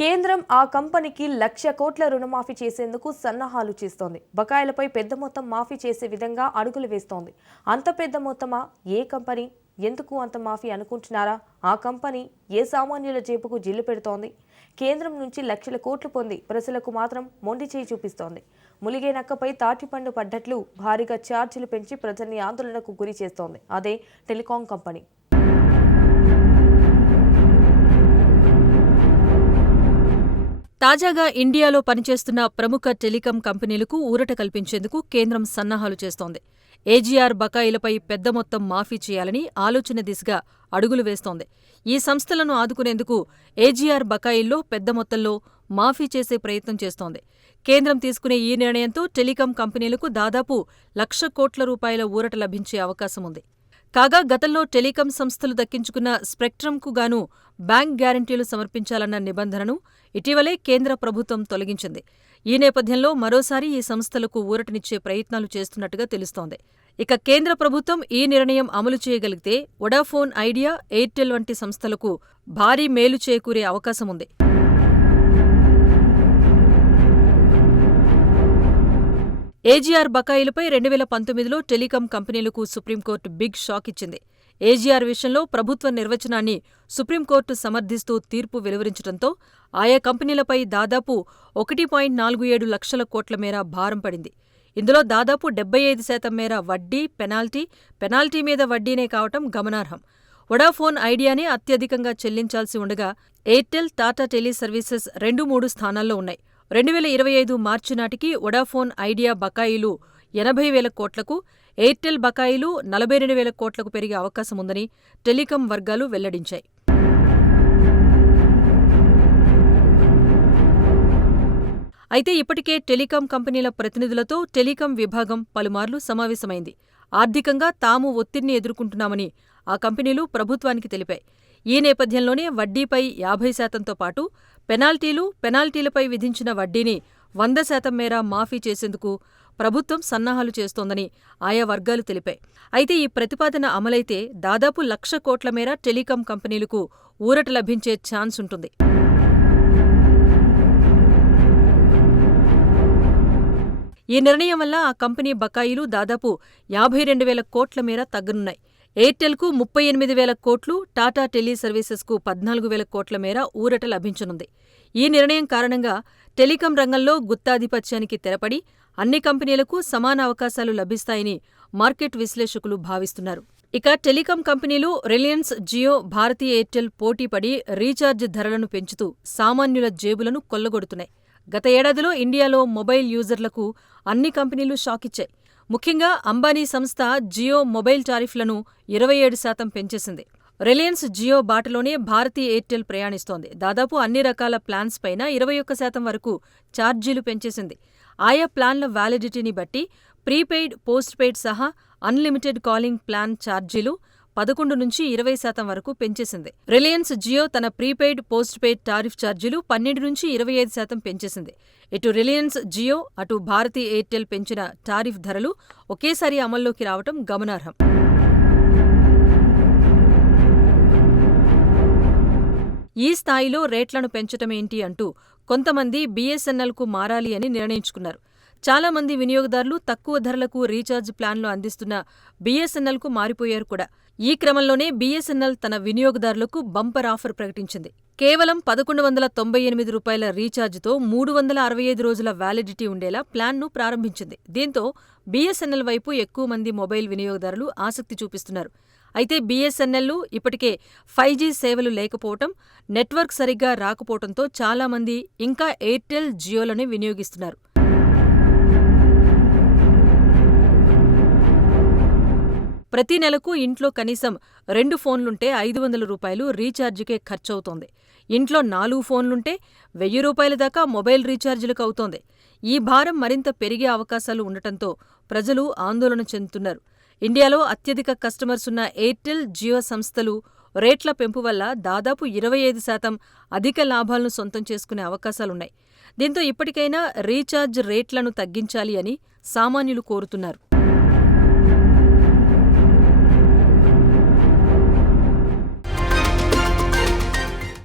కేంద్రం ఆ కంపెనీకి 1,00,000 కోట్ల రుణమాఫీ చేసేందుకు సన్నాహాలు చేస్తోంది. బకాయిలపై పెద్ద మొత్తం మాఫీ చేసే విధంగా అడుగులు వేస్తోంది. అంత పెద్ద మొత్తమా? ఏ కంపెనీ? ఎందుకు అంత మాఫీ అనుకుంటున్నారా? ఆ కంపెనీ ఏ సామాన్యుల జేబుకు జిల్లు పెడుతోంది? కేంద్రం నుంచి లక్షల కోట్లు పొంది ప్రజలకు మాత్రం మొండి చేయి చూపిస్తోంది. ములిగే నక్కపై తాటిపండు పడ్డట్లు భారీగా ఛార్జీలు పెంచి ప్రజల్ని ఆందోళనకు గురి చేస్తోంది. అదే టెలికాం కంపెనీ. తాజాగా ఇండియాలో పనిచేస్తున్న ప్రముఖ టెలికాం కంపెనీలకు ఊరట కల్పించేందుకు కేంద్రం సన్నాహాలు చేస్తోంది. ఏజీఆర్ బకాయిలపై పెద్ద మొత్తం మాఫీ చేయాలని ఆలోచన దిశగా అడుగులు వేస్తోంది. ఈ సంస్థలను ఆదుకునేందుకు ఏజీఆర్ బకాయిల్లో పెద్ద మొత్తంలో మాఫీ చేసే ప్రయత్నం చేస్తోంది. కేంద్రం తీసుకునే ఈ నిర్ణయంతో టెలికాం కంపెనీలకు దాదాపు 1,00,000 కోట్ల రూపాయల ఊరట లభించే అవకాశముంది. కాగా గతంలో టెలికాం సంస్థలు దక్కించుకున్న స్పెక్ట్రమ్కు గాను బ్యాంక్ గ్యారంటీలు సమర్పించాలన్న నిబంధనను ఇటీవలే కేంద్ర ప్రభుత్వం తొలగించింది. ఈ నేపథ్యంలో మరోసారి ఈ సంస్థలకు ఊరటనిచ్చే ప్రయత్నాలు చేస్తున్నట్టుగా తెలుస్తోంది. ఇక కేంద్ర ప్రభుత్వం ఈ నిర్ణయం అమలు చేయగలిగితే వొడాఫోన్ ఐడియా, ఎయిర్టెల్ వంటి సంస్థలకు భారీ మేలు చేకూరే అవకాశముంది. ఏజీఆర్ బకాయిలపై 2019లో టెలికాం కంపెనీలకు సుప్రీంకోర్టు బిగ్ షాక్ ఇచ్చింది. ఏజీఆర్ విషయంలో ప్రభుత్వ నిర్వచనాన్ని సుప్రీంకోర్టు సమర్థిస్తూ తీర్పు వెలువరించడంతో ఆయా కంపెనీలపై దాదాపు 1.47 లక్షల కోట్ల మేర భారం పడింది. ఇందులో దాదాపు 75% మేర వడ్డీ, పెనాల్టీ మీద వడ్డీనే కావటం గమనార్హం. వొడాఫోన్ ఐడియానే అత్యధికంగా చెల్లించాల్సి ఉండగా ఎయిర్టెల్, టాటా టెలిసర్వీసెస్ 2-3 స్థానాల్లో ఉన్నాయి. 2025 మార్చి నాటికి వొడాఫోన్ ఐడియా బకాయిలు 80,000 కోట్లకు, ఎయిర్టెల్ బకాయిలు 42,000 కోట్లకు పెరిగే అవకాశముందని టెలికాం వర్గాలు వెల్లడించాయి. అయితే ఇప్పటికే టెలికాం కంపెనీల ప్రతినిధులతో టెలికాం విభాగం పలుమార్లు సమావేశమైంది. ఆర్థికంగా తాము ఒత్తిడిని ఎదుర్కొంటున్నామని ఆ కంపెనీలు ప్రభుత్వానికి తెలిపాయి. ఈ నేపథ్యంలోనే వడ్డీపై 50%తో పాటు పెనాల్టీలపై విధించిన వడ్డీని 100% మేర మాఫీ చేసేందుకు ప్రభుత్వం సన్నాహాలు చేస్తోందని ఆయా వర్గాలు తెలిపాయి. అయితే ఈ ప్రతిపాదన అమలైతే దాదాపు 1,00,000 కోట్ల మేర టెలికాం కంపెనీలకు ఊరట లభించే ఛాన్స్ ఉంటుంది. ఈ నిర్ణయం వల్ల ఆ కంపెనీ బకాయిలు దాదాపు 52,000 కోట్ల మేర తగ్గనున్నాయి. ఎయిర్టెల్కు 38,000 కోట్లు, టాటా టెలిసర్వీసెస్కు 14,000 కోట్ల మేర ఊరట లభించనుంది. ఈ నిర్ణయం కారణంగా టెలికాం రంగంలో గుత్తాధిపత్యానికి తెరపడి అన్ని కంపెనీలకు సమాన అవకాశాలు లభిస్తాయని మార్కెట్ విశ్లేషకులు భావిస్తున్నారు. ఇక టెలికాం కంపెనీలు రిలయన్స్ జియో, భారతీ ఎయిర్టెల్ పోటీపడి రీఛార్జ్ ధరలను పెంచుతూ సామాన్యుల జేబులను కొల్లగొడుతున్నాయి. గత ఏడాదిలో ఇండియాలో మొబైల్ యూజర్లకు అన్ని కంపెనీలు షాకిచ్చాయి. ముఖ్యంగా అంబానీ సంస్థ జియో మొబైల్ టారిఫ్లను 27% పెంచేసింది. రిలయన్స్ జియో బాటలోనే భారతీ ఎయిర్టెల్ ప్రయాణిస్తోంది. దాదాపు అన్ని రకాల ప్లాన్స్ పైన 21% వరకు ఛార్జీలు పెంచేసింది. ఆయా ప్లాన్ల వ్యాలిడిటీని బట్టి ప్రీపెయిడ్, పోస్ట్ పెయిడ్ సహా అన్లిమిటెడ్ కాలింగ్ ప్లాన్ ఛార్జీలు 11 నుంచి 20% వరకు పెంచేసింది. రిలయన్స్ జియో తన ప్రీపెయిడ్, పోస్ట్ పెయిడ్ టారిఫ్ ఛార్జీలు 12 నుంచి 25% పెంచేసింది. ఇటు రిలయన్స్ జియో, అటు భారతీ ఎయిర్టెల్ పెంచిన టారిఫ్ ధరలు ఒకేసారి అమల్లోకి రావటం గమనార్హం. ఈ స్థాయిలో రేట్లను పెంచటమేంటి అంటూ కొంతమంది బీఎస్ఎన్ఎల్కు మారాలి అని నిర్ణయించుకున్నారు. చాలామంది వినియోగదారులు తక్కువ ధరలకు రీఛార్జ్ ప్లాన్లు అందిస్తున్న బీఎస్ఎన్ఎల్కు మారిపోయారు కూడా. ఈ క్రమంలోనే బీఎస్ఎన్ఎల్ తన వినియోగదారులకు బంపర్ ఆఫర్ ప్రకటించింది. కేవలం ₹1,198 రీఛార్జ్తో 365 రోజుల వ్యాలిడిటీ ఉండేలా ప్లాన్ను ప్రారంభించింది. దీంతో బీఎస్ఎన్ఎల్ వైపు ఎక్కువ మంది మొబైల్ వినియోగదారులు ఆసక్తి చూపిస్తున్నారు. అయితే బీఎస్ఎన్ఎల్ ఇప్పటికే 5G సేవలు లేకపోవటం, నెట్వర్క్ సరిగ్గా రాకపోవటంతో చాలామంది ఇంకా ఎయిర్టెల్, జియోలనే వినియోగిస్తున్నారు. ప్రతి నెలకు ఇంట్లో కనీసం 2 ఫోన్లుంటే ₹500 రీఛార్జికే ఖర్చవుతోంది. ఇంట్లో 4 ఫోన్లుంటే ₹1,000 దాకా మొబైల్ రీఛార్జీలకు అవుతోంది. ఈ భారం మరింత పెరిగే అవకాశాలు ఉండటంతో ప్రజలు ఆందోళన చెందుతున్నారు. ఇండియాలో అత్యధిక కస్టమర్స్ ఉన్న ఎయిర్టెల్, జియో సంస్థలు రేట్ల పెంపు వల్ల దాదాపు 25% అధిక లాభాలను సొంతం చేసుకునే అవకాశాలున్నాయి. దీంతో ఇప్పటికైనా రీఛార్జ్ రేట్లను తగ్గించాలి అని సామాన్యులు కోరుతున్నారు.